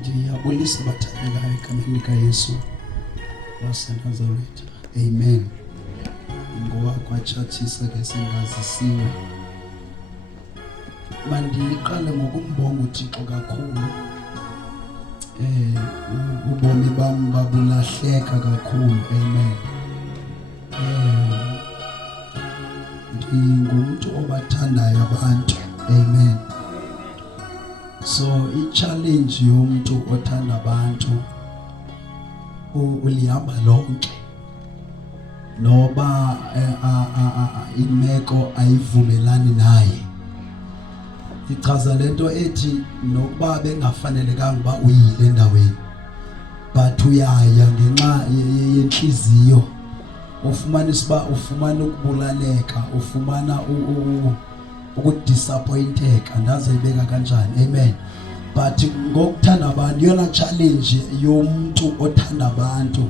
Ndiyabulisa bathandekayo egameni likaYesu waseNazaretha. Amen. Ngowakwa Tshatshisa ke singazisiwe. Mandiqale ngokumbonga uThixo kakhulu. Ubomi bam babulahleka kakhulu. Amen. Ndingumuntu obathandayo abantu. Amen. So i-challenge yomuntu othanda abantu ulihamba lonke noba imeko ayivumelani naye. Ichaza lento ethi nokuba bengafanelekanga uba uyile endaweni but uyaya ngenxa yenhliziyo. Ufumanisa uba ufumana ukubulaleka, ufumana ukudisappointeka, andazi ibeka kanjani. Amen. But ngokuthanda abantu yona challenge yomuntu othanda abantu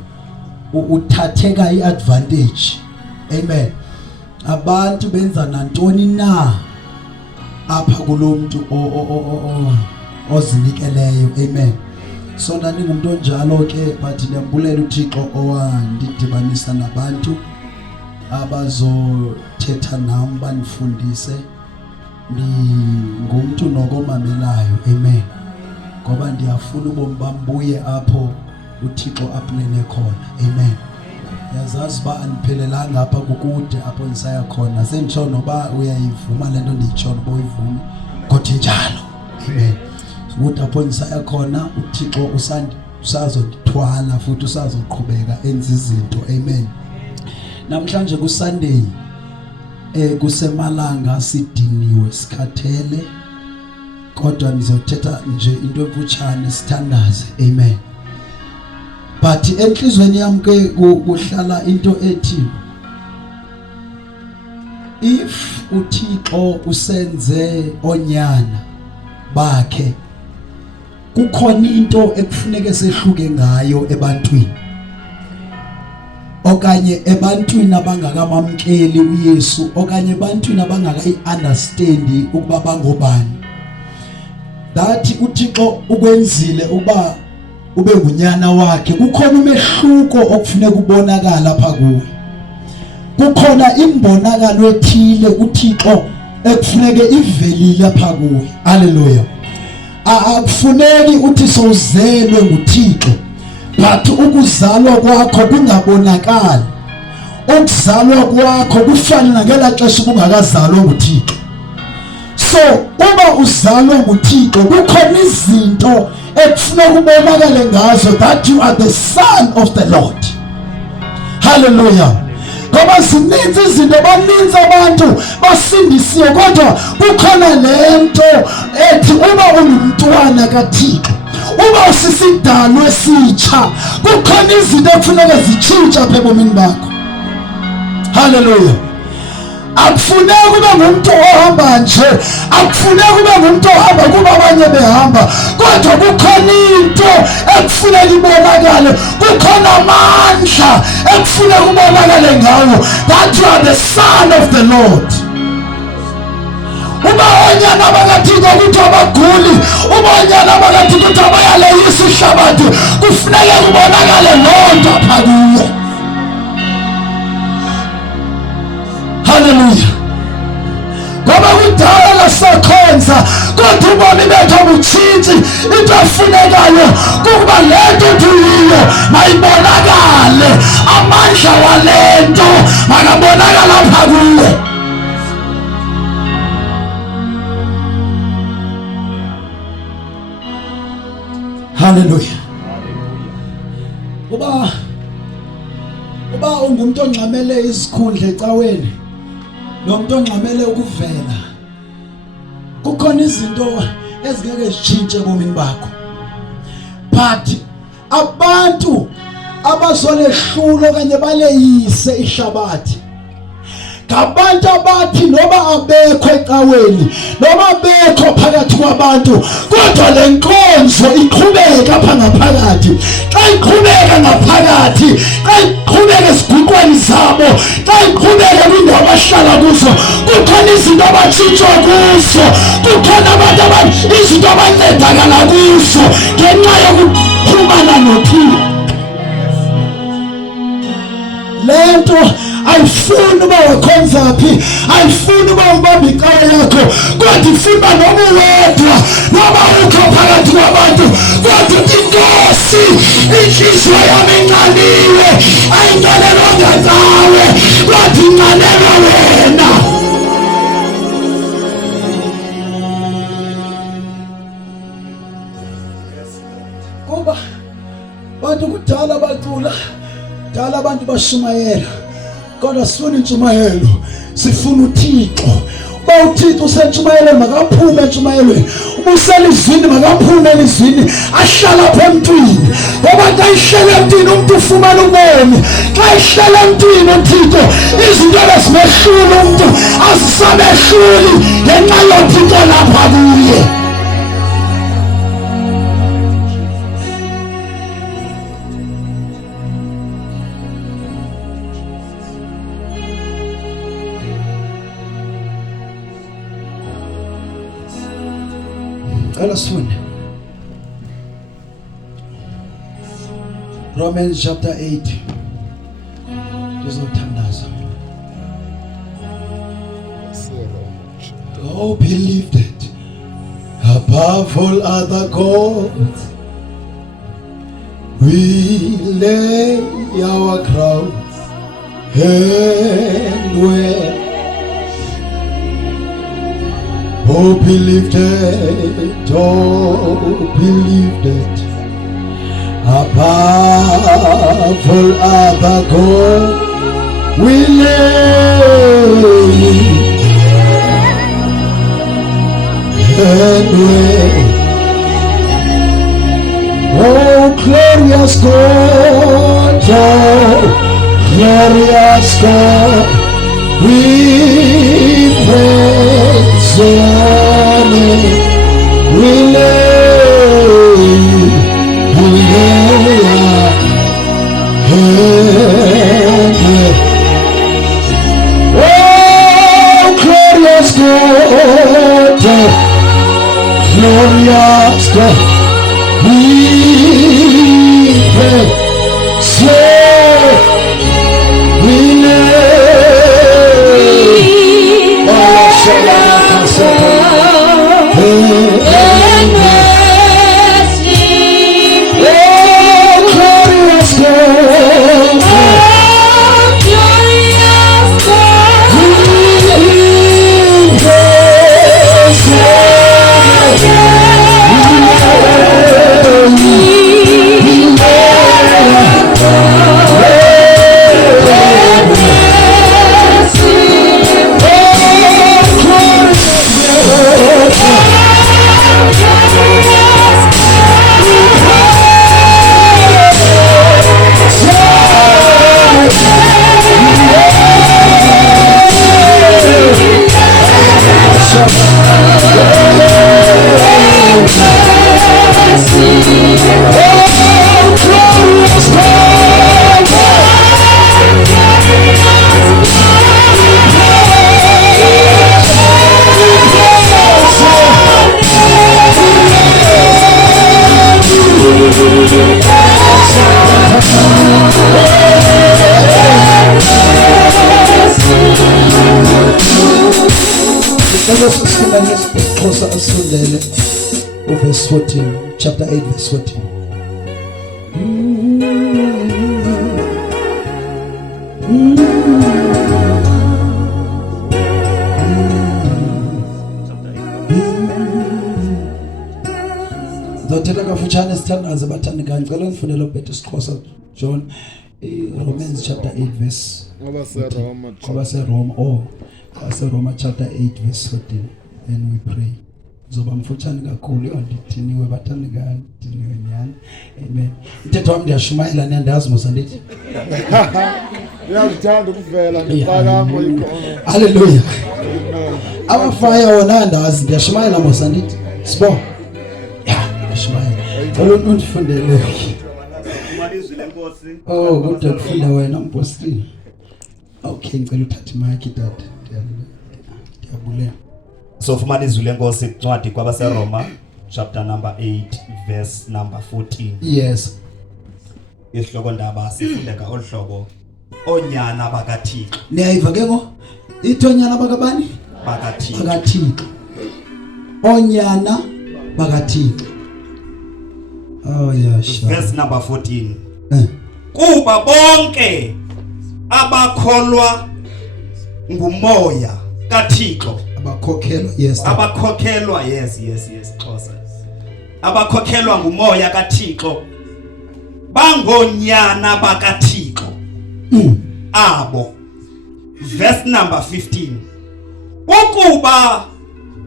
uthatheka iadvantage. Amen. Abantu benza nantoni na apha kulomuntu ozinikeleyo. Amen. So ndingumuntu onjalo ke but ndiyambulela uThixo owandidibanisa nabantu abazothetha nami banifundise. Ngumuntu nokomamelayo. Amen. Ngoba ndiyafuna ubomi bambuye apho uThixo aplane khona. Amen. Yazazi ba aniphelelanga apha kukude apho nisaya khona. Senditsho noba uyayivuma lento ndiyitsho noba uyivume kodwa njalo. Amen. Ukuthi apho nisaya khona uThixo usazondithwala futhi usazoqhubeka enza izinto. Amen. Namhlanje ku Sunday kusemalanga sidiniwe sikhathele kodwa nizothetha nje into emfutshane sithandaze. Amen. But enhlizweni yami ke kuhlala into ethi if uThixo usenze oonyana bakhe kukhona into ekufuneka sehluke ngayo ebantwini okanye ebantwini abangakamamkeli uYesu okanye ebantwini abangakayi-understandi ukuba bangobani. That uThixo ukwenzile ukuba ube ngunyana wakhe. Kukhona umehluko okufuneka ubonakala apha kuwe. Kukhona imbonakalo ethile uThixo ekufuneke ivelile apha kuwe. Haleluya. Akufuneki uthi sowuzelwe nguThixo but ukuzalwa kwakho kungabonakali. Ukuzalwa kwakho kufana nangela xesha ubungakazalwa nguThixo. So uba uzalwa nguThixo kukhona izinto ekufuneka ubonakale ngazo that you are the son of the Lord. Hallelujah. Ngoba sininzi izinto baninzi abantu basindisiwe kodwa kukhona lento ethi uba ungumntwana kaThixo, uba usisidalwa esitsha, kukhona izinto ekufuneka zitshintshe apha ebomini bakho. Hallelujah. Akufuneki ube ngumuntu ohamba nje, akufuneki ube ngumuntu ohamba kuba abanye behamba, kodwa kukhona into ekufuneka ibonakale, kukhona amandla ekufuneka ubonakale ngawo that you are the son of the Lord. Uba oonyana bakaThixo ukuthi abaguli, uba oonyana bakaThixo ukuthi abayaleyisa ihlabathi, kufuneka kubonakale loo nto apha kuwe. Hallelujah. Ngoba kudala sakhonza kodwa ubomi bethu abutshintshi. Into efunekayo kukuba lento uyiyo mayibonakale, amandla walento makabonakala apha kuwe. Hallelujah. Uba ungumuntu ongxamele isikhundla ecaweni nomuntu ongxamele ukuvela, kukhona izinto ezingeke zitshintshe ebomini bakho. But abantu abazolehlula okanye baleyise ihlabathi ngabantu abathi noba abekho ecaweni noba abekho phakathi kwabantu kodwa le nkonzo iqhubeka apha ngaphakathi. Xa iqhubeka ngaphakathi, xa iqhubeka esiguqweni zabo, xa iqhubeka kwindawo abahlala kuzo, kukhona izinto abatshintshwa kuzo, kukhona abantu izinto abancedakala kuzo ngenxa nothixo. Lento ayifuni uba wakhonza phi, ayifuni uba ubamba ikaya yakho, kodwa ifuna uba noma uwedwa noma ukho phakathi kwabantu, kodwa inkosi inhliziyo yami inqaniwe, ayinqanelwanga ngawe kodwa inqanelwa wena. Kuba bantu kudala bacula, dala abantu bashumayela, kodwa sifuna intshumayelo, sifuna uThixo. Uba uThixo usentshumayelweni makaphume entshumayelweni, uba uselizwini makaphume elizwini, ahlala apha emntwini, ngoba xa ihlele emntwini umuntu ufumana ubomi. Xa ihlele emntwini uThixo izinto ezimehlula umuntu azisamehluli ngenxa yoThixo lapha kuye. Let's fund Romans chapter 8. Tuzothandaza. Oh, believe that above all other gods we lay our crowns and wear. Oh, believe that, oh, believe that above all other gods we lay and wear. Oh, glorious God, oh, glorious God, we praise your name. We lay our head. Oh, glorious God, glorious God, we praise your name. We lay verse 14, chapter 8, verse 14. Zothetha kafutshane sithandaze bathandekayo. Ngicela ngifundele ubhethe isiXhosa John Romans chapter 8 verse Roma chapter 8 verse 14. And we pray. Zoba mfutshane kakhulu yondithiniwe bathandekayo, diniwe nyana. Amen. Ithetho wami ndiyashumayela nendazi mosandithi. Uyazithanda ukuvela ngephakambo ikhono. Hallelujah. Abafaya wona ndazi ndiyashumayela mosandithi. Sibo. Shumayela. Oluntu undifundele. Umalizwe lenkosi. Oh, kodwa kufunda wena mpostini. Okay, ngicela uthathe mic dad. Ndiyabulela. So fumana izwi lenkosi incwadi kwabaseRoma chapter number 8 verse number 14. Yes. isihloko ndaba sifundeka olhlobo oonyana bakaThixo. Niyayiva ke ngo ithonyana bakabani? bakaThixo. bakaThixo. Oonyana bakaThixo. Oh yasha. Verse number 14. Kuba bonke abakholwa ngumoya kaThixo Abakhokhelwa, yes. Abakhokhelwa, yes Xhosa. Abakhokhelwa ngumoya kaThixo bangoonyana bakaThixo abo. Verse number 15. Ukuba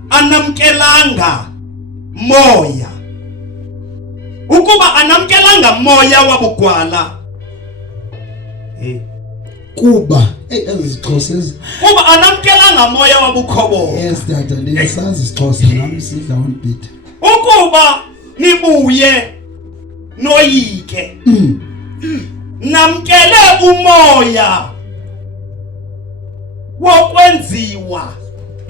anamkelanga moya, ukuba anamkelanga moya wabugwala, kuba ezixhosa kuba anamkelanga moya wabukhoboka. yes tata ndiyasazi isixhosa nami sidla one bit. Ukuba nibuye noyike namkele umoya wokwenziwa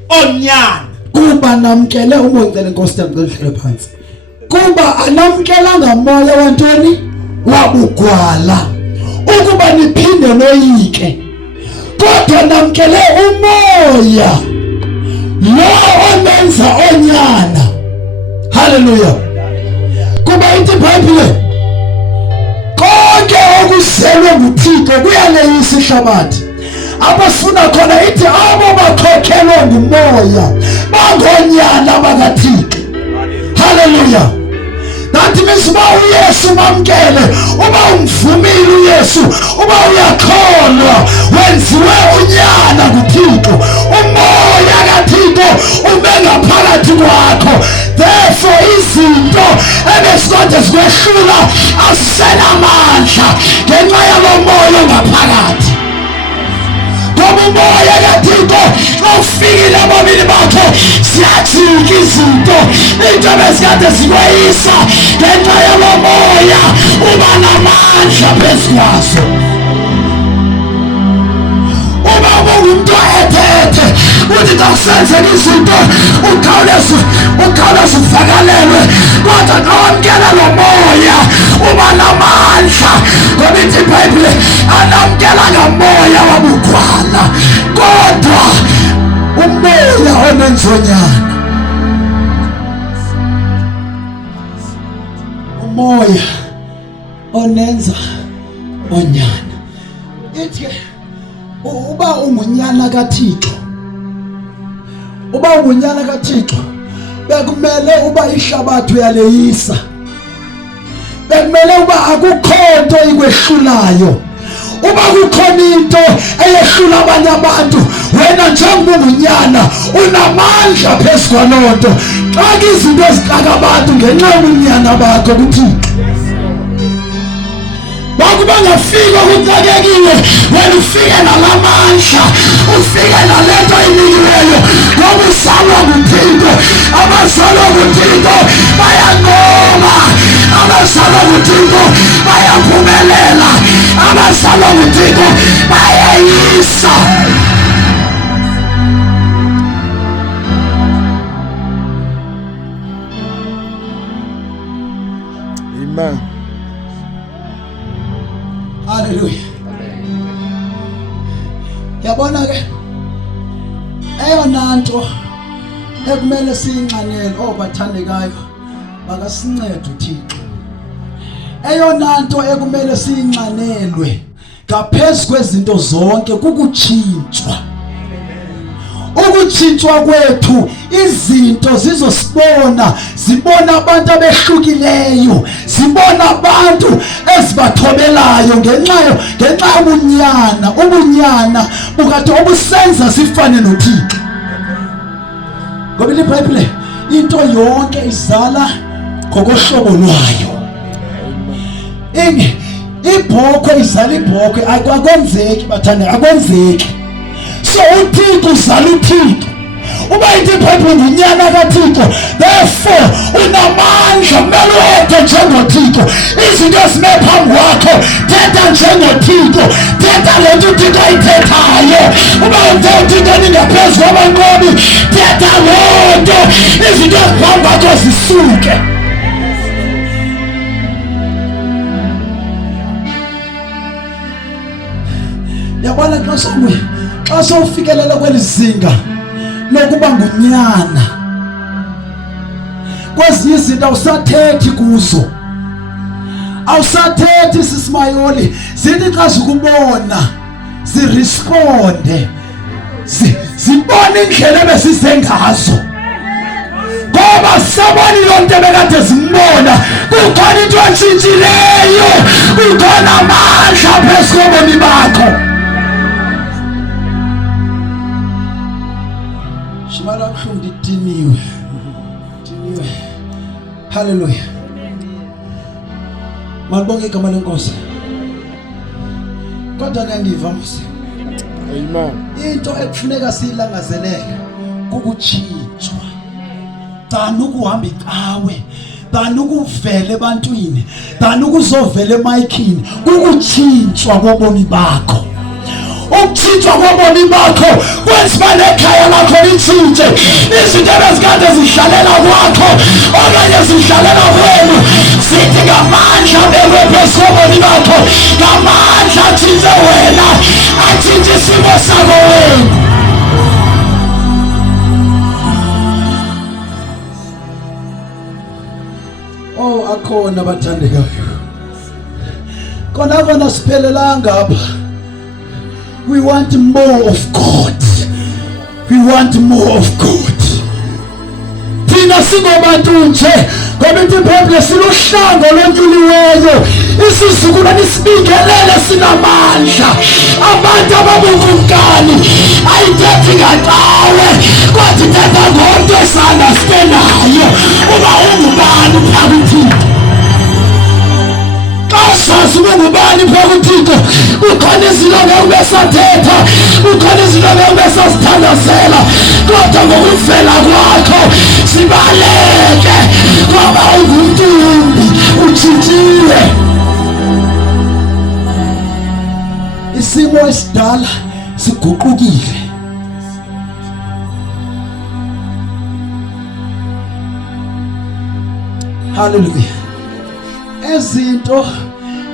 oonyana. Kuba namkele umoya, ngicela inkosi yami ngihlele phansi. Kuba anamkelanga moya wantoni wabugwala ukuba niphinde noyike, kodwa namkele umoya lo omenza oonyana. Haleluya. Kuba ithi iBhayibhile konke okuzelwe nguThixo kuyaleyisa ihlabathi. Apho sifuna khona ithi abo bakhokhelwa ngumoya bangoonyana bakaThixo. Haleluya. That means uba uYesu mamkele, uba umvumile uYesu, uba uyakholwa wenziwe unyana kuThixo, umoya kaThixo ube ngaphakathi kwakho. Therefore izinto ebesikade zikwehlula asenamandla ngenxa yalo moya ngaphakathi. Ngoba umoya kaThixo ufikile ebomini bakho siyajika izinto ebesikade zikweyisa ngenxa yalo moya uba namandla phezu kwazo. Uba ungumuntu ethethe uthi xa kusenzeka izinto ukhawuleze uvakalelwe, kodwa xa wamkela lo moya uba namandla. Ngoba ithi iBhayibhile anamkelanga moya wabugwala kodwa umoya omenza oonyana. Umoya onenza oonyana. Ithi uba ungunyana kaThixo, uba ungunyana kaThixo bekumele uba ihlabathi uyaleyisa. Bekumele uba akukho nto ikwehlulayo. Uba kukhona into eyehlula abanye abantu, wena njengoba ungunyana unamandla phezu kwaloo nto. Xa izinto ezixaka abantu ngenxa yobunyana bakho kuThixo, wakuba ngafika kuxakekile, wena ufike nalamandla, ufike nalento inikiweyo. Ngoba uzalwa nguThixo, abazalwa nguThixo bayanqoba, abazalwa nguThixo bayaphumelela, abazalwa nguThixo bayayisa. Amen. Haleluya. Yabona ke eyona nto ekumele siyinxanele bathandekayo makasincede uThixo. Eyona nto ekumele siyinxanelwe ngaphezu kwezinto zonke kukutshintshwa. Ukutshintshwa kwethu izinto zizosibona, zibona abantu abehlukileyo, zibona abantu ezibathobelayo ngenxa yobunyana. Ubunyana bukathi obusenza sifane noThixo. Ngoba iBhayibhile into yonke izala ngokohlobo lwayo. Ibhokhwe izala ibhokhwe, akwenzeki bathande, akwenzeki. So uThixo uzala uThixo. Uba ithi iBhayibhile ngunyana kaThixo, therefore unamandla, kumele uwethe njengoThixo. Izinto ezime phambi kwakho thetha njengoThixo, thetha le nto uThixo ayithethayo. Uba uthe uThixo ningaphezu kwabanqobi, thetha loo nto, izinto eziphambi kwakho zisuke. Yabona xa sowufikelela kwelizinga lokuba ngunyana, kwezinye izinto awusathethi kuzo, awusathethi sisimayoli, zithi xa zikubona ziresponde, zibona indlela ebesize ngazo, ngoba sabona yonke bekade zimbona. Kukhona into entshintshileyo, kukhona amandla phezu kobomi bakho. Shimala kabuhlungu ndidiniwe. Hallelujah. Malibonge igama lenkosi. Kodwa ngiyandiva mose. Amen. Into ekufuneka siyilangazelele kukutshintshwa. Dani ukuhamba icawe, dani ukuvela ebantwini, dani ukuzovela emayikhini, kukutshintshwa kobomi bakho. Ukutshintshwa kobomi bakho kwenziwa nekhaya lakho litshintshe. Izinto ezikade zihlalela kwakho okanye zihlalela kwenu, sithi ngamandla bekwe phezu kobomi bakho, ngamandla atshintshe wena, atshintshe isimo sakho wena. Oh, akhona abathandekayo, kona siphelelanga apha. We want more of God. We want more of God. Thina singobantu nje, ngoba iBhayibheli siluhlango lonyuliweyo, isizukulwane sibingelele sinamandla. Abantu ababukumkani ayithethi ngacawe, kodwa ithetha ngomntu esandastendayo uba ungubani phaa kuThixo. Sazi ungubani phaa kuThixo, ukhona izinto ngeke ube sathetha, ukhona izinto ngeke ube sazithandazela, kodwa ngokuvela kwakho sibaleke, ngoba ungumntumbi, utshintshiwe. Isimo esidala siguqukile. Hallelujah. Ezinto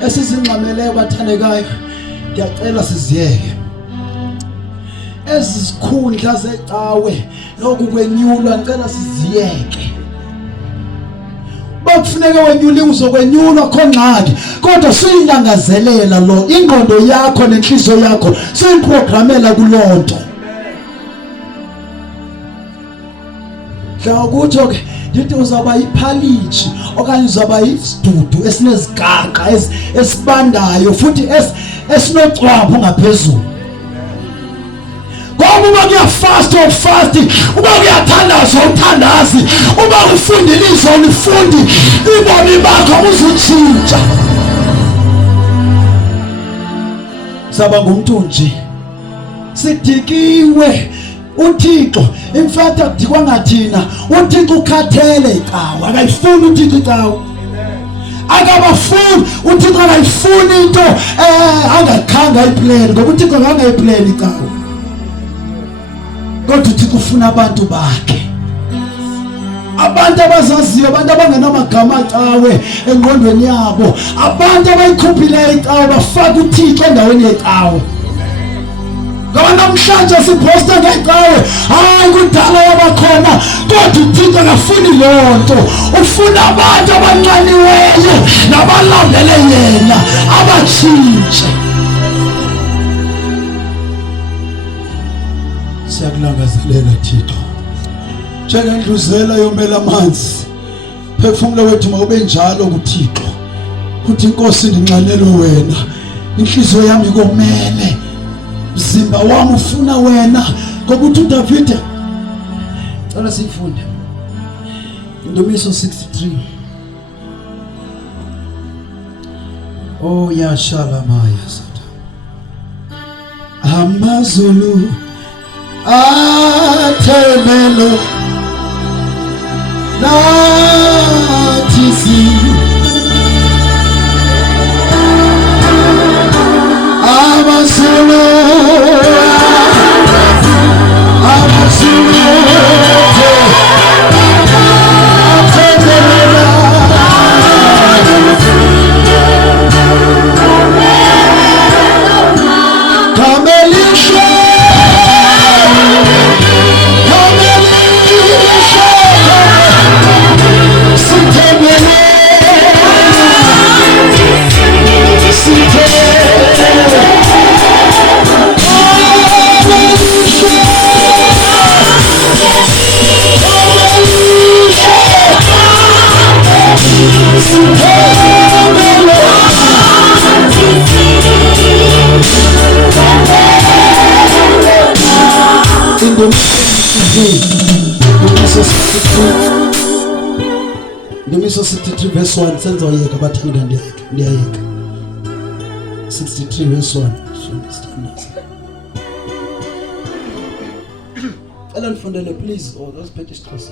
esizingxameleyo bathandekayo, ngiyacela siziyeke. Ezikhundla zecawe lokukwenyulwa, ngicela siziyeke. Bakufuneka wenyuliwe uzokwenyulwa khona ngxaki, kodwa siyilangazelela lo, ingqondo yakho nenhliziyo yakho siyiprogramela kulonto. Hlawukuthi ke ndithi uzaba yiphalitshi okanye uzaba isidudu esinezigaqa esibandayo futhi esinocwapho ngaphezulu. Ngoba uba kuyafasta ufasti, uba kuyathandaza uthandazi, uba ufundilizo ulifundi, ubomi bakho buzotshintsha. Saba ngumuntu nje sidikiwe. uThixo in fact akudikwa ngathina, uThixo ukhathele icawa, akayifuni uThixo icawa, akabafuni uThixo, akayifuni into angakhanga iplan, ngoba uThixo angayiplan icawa, kodwa uThixo ufuna abantu bakhe, abantu abazaziyo, abantu abangenamagama acawe engqondweni yabo, abantu abayikhuphile icawa bafaka uThixo endaweni yecawa. Ngoba namhlanje siposta ngecawe, hayi kudala yabakhona, kodwa uThixo akafuni lonto, ufuna abantu abancaniweyo nabalandele yena, abatshintshe. Siyakulangazelela Thixo, njengendluzela yomela amanzi, phefumula wethu mawube njalo kuThixo, uthi Nkosi ndinxanele wena, inhliziyo yami ikomele, umzimba wami ufuna wena, ngoba uthi uDavide, cela sifunde Indumiso 63. Oh yashalamaya sata amazulu athemelo nathisi amazulu come Ndumiso 63 verse 1 senza uyeka bathanda ndiyayeka 63 verse 1 Ela nifundele please or just page stress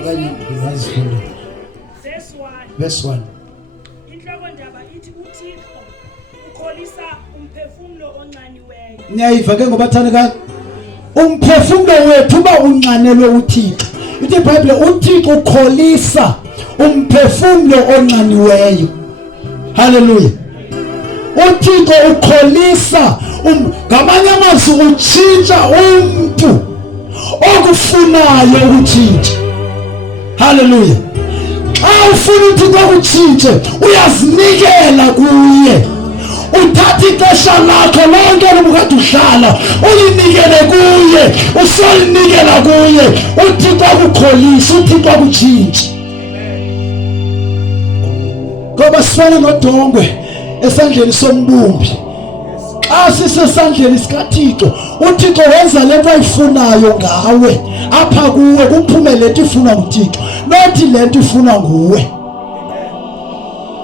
okanye ngazifunda verse 1 Inhloko ndaba ithi uThixo ukholisa umphefumulo onxaniweyo. Niyayiva ke ngobathandekayo umphefumulo wethu ba unxanelwe uThixo ithi iBhayibhile uThixo ukholisa umphefumulo onxaniweyo haleluya uThixo ukholisa ngamanye amazwi utshintsha umuntu okufunayo ukutshintsha haleluya xa ufuna uThixo ukutshintshe uyazinikela kuye uthatha ixesha lakho lonke lokade uhlala ulinikele kuye usolinikela kuye uThixo akukholisa uThixo akutshintshe ngoba sifana nodongwe esandleni sombumbi xa sisesandleni sikaThixo uThixo wenza lento ayifunayo ngawe apha kuwe kuphume lento ifuna nguThixo nothi lento ifuna nguwe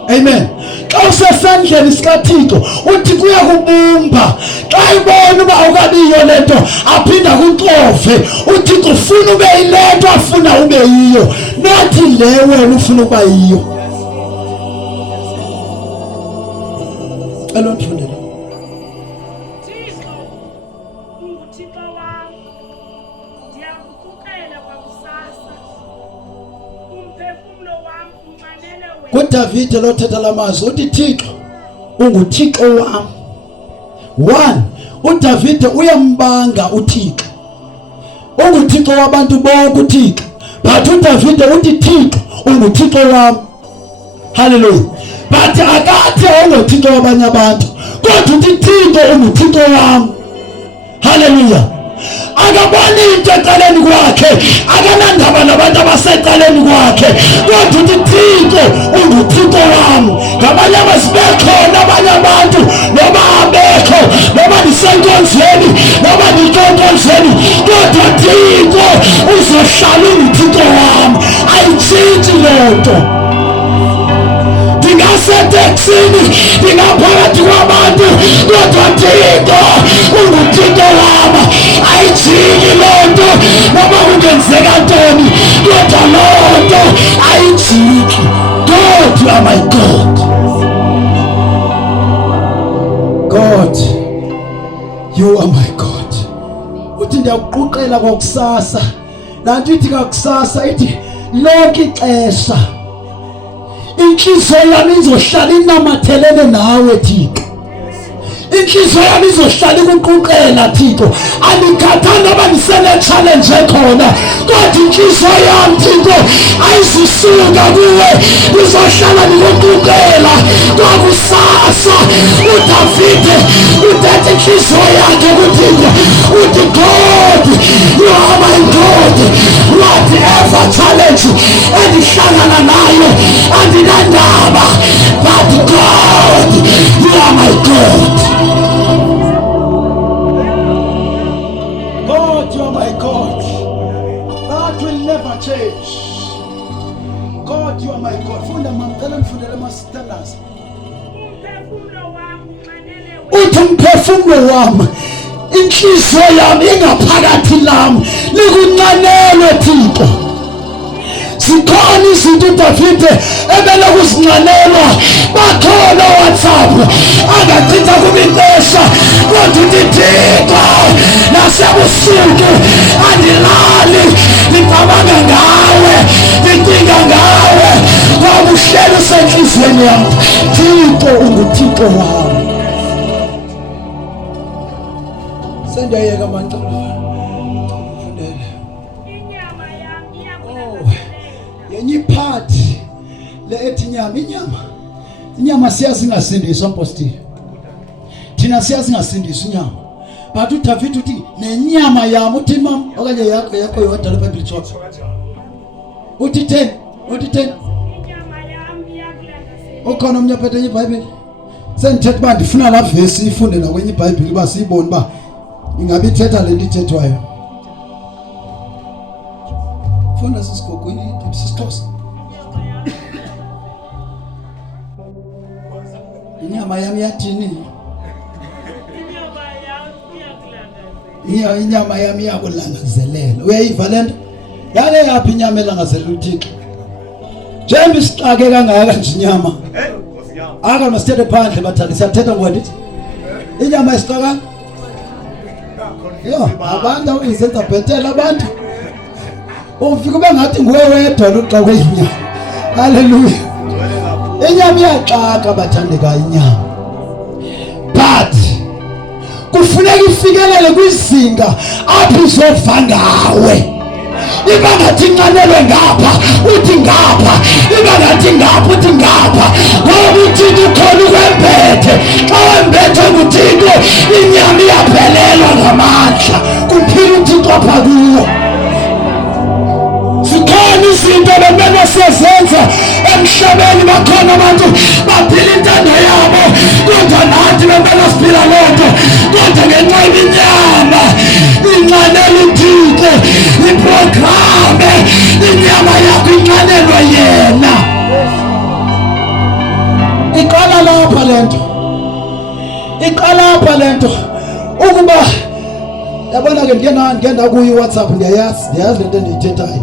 amen xa usesandleni sikaThixo uThixo uyakubumba xa ibona uba awukabiyo lento aphinda kuxove uThixo ufuna ube yilento afuna ube yiyo nothi le wena ufuna ukuba yiyo elondifundele Thixo unguThixo wami. Ndiyakuqukela kwakusasa. Umphefumulo wami unxanele wena. kuDavide lothetha lamazwi uthi Thixo unguThixo wami 1 uDavide uyambanga uThixo unguThixo wabantu bonke uThixo but uDavide uthi Thixo unguThixo wami haleluya but akathi unguThixo wabanye abantu kodwa uthi Thixo unguThixo wami haleluya akaboni into eceleni kwakhe akanandaba nabantu abasecaleni kwakhe kodwa uthi Thixo unguThixo wami ngamanye amazwi bekhona abanye abantu noma abekho noma nisenkonzweni noma nikonkonzweni kodwa Thixo uzohlala unguThixo wami ayitshintshi lento ndingaseteksini ndingaphakathi kwabantu kodwa Thixo unguThixo wami ayijiki lonto noma kungenzeka ntoni kodwa lonto ayijiki God you are my God God you are my God uthi ndiyakuqoqela kwakusasa nanti ithi kwakusasa ithi lonke ixesha inhliziyo yami izohlala inamathelene nawe Thixo inhliziyo yami izohlala ikuqoqela Thixo anikhathanda abanisele challenge ekhona kodwa inhliziyo yami Thixo ayizisuka kuwe izohlala nikuqoqela kwakusasa uDavide uthatha inhliziyo yakhe kuThixo uthi God you are my God whatever challenge endihlangana nayo andinandaba but God you are my God God you are my God that will never change God you are my God funda mamcela nifundele ama-standards Umphefumulo wami unxanele wena. uthi umphefumulo wami inhliziyo yami ingaphakathi lami likunxanelwe Thixo zikhona izinto uDavide ebelokuzinxanelwa bakhona WhatsApp angachitha kuba ixesha kodwa uthi Thixo nasebusuku andilali ngicabanga ngawe ndicinga ngawe ngoba uhleli usenhliziyweni yami Thixo unguThixo wami sendiyayeka manje fundele Inyama yami iyakulangazelela. yenye iphathi le ethi inyama siyazingasindiswa mpostile thina siyazingasindiswa inyama but uDavide uthi nenyama yami uthi mama okanye yakho yodwa leBhayibheli itsho uthi 10 Inyama yami iyakulangazelela. ukhona omnye ophethe iBhayibheli sendithetha uba ndifuna la vesi ifunde nakwenye iBhayibheli uba siyibone uba Ingabe ithetha lento ithethwayo. Funa sisigogweni sisixhosa. Inyama yami yathini? Inyama yami iyakulangazelela. Uyayiva lento? Yale yaphi inyama elangazelela uThixo? Njembe isixake kangaka nje inyama. Aka masithethe phandle bathandi siyathetha ngodithi. Inyama isixaka. Yo, abantu awizenza bhetela abantu. Ufika bengathi nguwe wedwa uxoxe inyama. Hallelujah. Inyama iyaxaka bathandeka inyama. But kufuneka ifikelele kwizinga apho izova ngawe. Iba ngathi inqanelwe ngapha uthi ngapha, iba ngathi ngapha uthi ngapha, ngoba uThixo ukhona ukwembethe. Xa wembethe nguThixo inyama iyaphelelwa ngamandla, kuphila uThixo apha kuwo. Zikhona izinto bemele siyazenza emhlabeni, bakhona abantu baphila intando yabo, kodwa nathi bemele siphila loo nto, kodwa ngenxa yeminyama inqanela uThixo. Iprogramme inyama yakho inqanelwa yena. Iqala lapha lento, iqala lapha lento ukuba yabona ke ngenda kuyi WhatsApp, ndiyayazi lento endiyithethayo,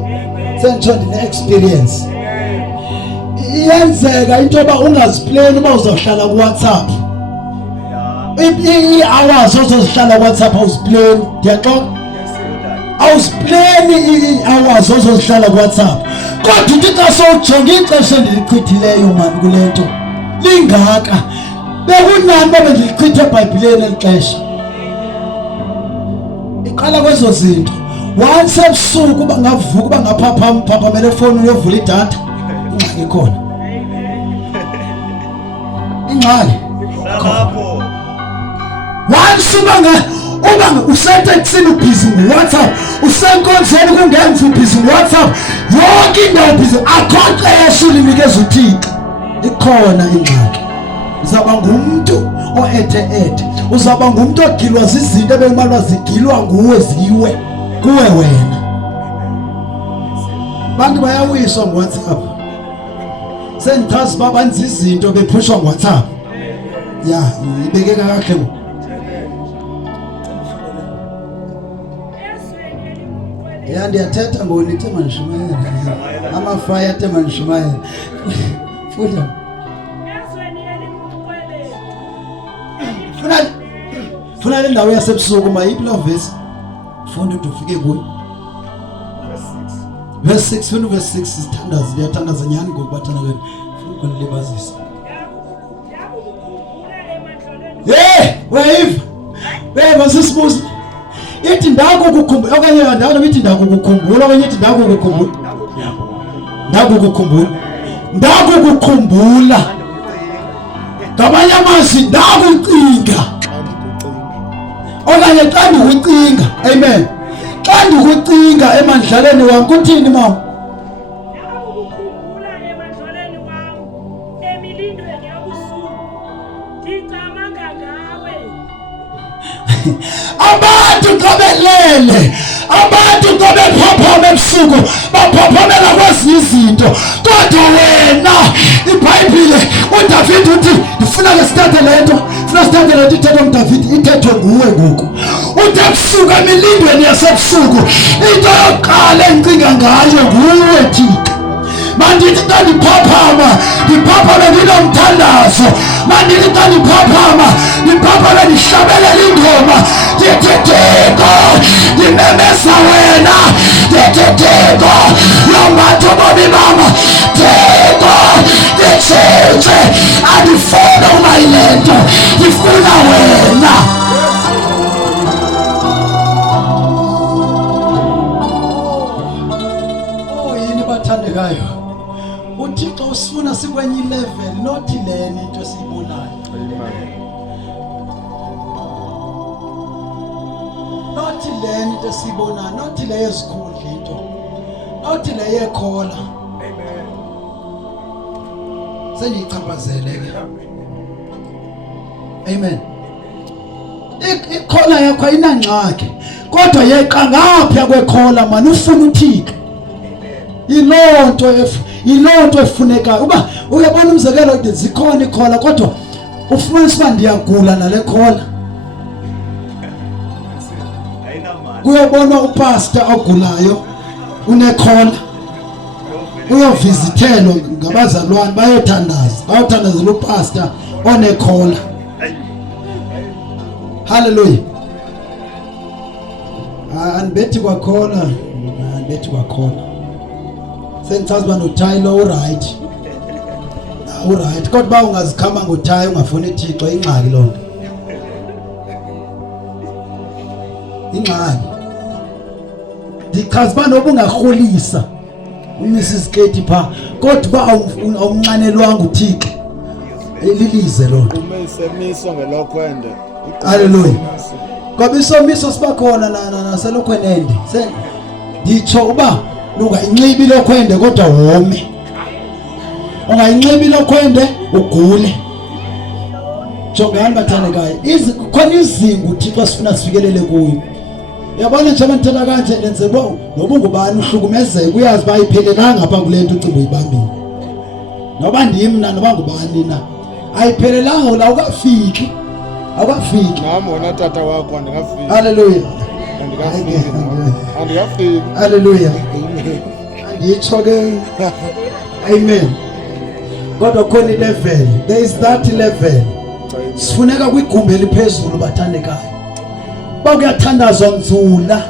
sentsho ndine experience. Iyenzeka into yoba ungaziplani uba uzawuhlala ku WhatsApp ii-hours ozozihlala ku WhatsApp awuziplani. Ndiyaxoxa, awuziplani ii-hours ozozihlala ku WhatsApp, kodwa uthi xa sowujonga ixesha endilichithileyo mani kule nto lingaka, bekunani babe ndilichithe ebhayibhileni eli xesha. Iqala kwezo zinto. Once ebusuku uba ngavuka uba ngaphaphamele efowunini uyovula idatha, ingxaki khona. Ingxaki khona. Once uba useteksini ubhizi ngu-WhatsApp, usenkonzweni kungenza ubhizi ngu-WhatsApp, yonke indawo ubhizi, akho xesha ulinikeza uThixo. Ikhona ingxaki. Uzaba ngumntu o-ethe-ethe, uzaba ngumntu ogilwa zizinto ebekumele zigilwa nguwe, ziwe kuwe wena. Bantu bayawiswa ngu-WhatsApp. Sendichaza uba banzi izinto bephushwa ngu-WhatsApp. Ya, ibekeka kahle ngoku. Ya ndiyathetha ngoni ithe manishumayela. Amafaya athe manishumayela. Funda. Funa le ndawo yasebusuku mayiphi loo vesi? Funda ude ufike kuyo. Verse 6, funa verse 6 sithandaza, ndiyathandaza nyani ngoku bathanda kwenu. Funa ukunilibazisa. Wayiva. Weva sisibuza. Ithi ndakukukhumbula okanye ndawona ithi ndakukukhumbula okanye ithi ndakukukhumbula. Ndakukukhumbula. Ndakukukhumbula. Ngamanye amazwi ndakucinga. Okanye xa ndikucinga. Amen. Xa ndikucinga emandlaleni wami kuthini mama? Ndakukukhumbula emandlaleni wami, emilindweni yobusuku, ndicamanga ngawe. Abantu xa belele, abantu xa bephaphama ebusuku baphaphomela kwezinye izinto, kodwa wena iBhayibhile uDavide uthi ndifuna ke sithathe lento, funa sithathe lento ithethwa nguDavide, ithethwe nguwe ngoku. Uthi ebusuku emilindweni yasebusuku into yokuqala endicinga ngayo nguwe Thixo. Mandithi xa ndiphaphama ndinomthandazo. Mandithi xa ndiphaphama ndihlabelela ingoma. Ndithi Thixo ndimemeza wena, ndithi Thixo yombatha ubomi bam, Thixo nditshintshe. Andifuni uba yile nto, ndifuna wena. Yini bathandekayo, uThixo usifuna sikwenye ilevel, not leni into esiyibonayo. Not leni into esiyibonayo, not le yezikhundla into, not le yekhola. Sendiyichaphazele ke. Amen. ikhola yakho ayinangxaki kodwa yeqa ngapha kwekhola man ufuna uThixo ilonto efunekayo uba uyabona umzekelo ukuthi zikhona ikhola kodwa ufumanisa uba ndiyagula nale khola kuyobona upastor ogulayo unekhola uyovizithelwa ngabazalwane bayothandazela upastor onekhola. Hallelujah. Andibethi kwakhona sengichaza uba noThayilo uright kodwa uba ungazikhama ngoThayi ungafuni uThixo ingxaki loo nto ingxaki ndichaza uba noba ungarholisa uMrs Katie pha kodwa uba awumnqanelwanga uThixo elilize loo nto umisemiso ngelokhwende. Hallelujah. Ngoba isomiso siba khona naselokhwenende nditsho uba ungayinxibi lokhwende kodwa wome ungayinxibi lokhwende ugule jongani bathandekayo khona izinga uThixo sifuna sifikelele kuyo. Yabona nje abantwana kanje nenze noba ungubani uhlukumezeke uyazi uba ayiphelelanga apha kule nto ucinga uyibambile noba ndimna noba ngubani na ayiphelelanga la ukafiki nami wona tata wakho andikafiki. Hallelujah. Andikafiki. Hallelujah. Anditsho ke amen kodwa khona ilevel, there is that level sifuneka kwigumbi eliphezulu bathandekayo ba kuyathandazwa nzula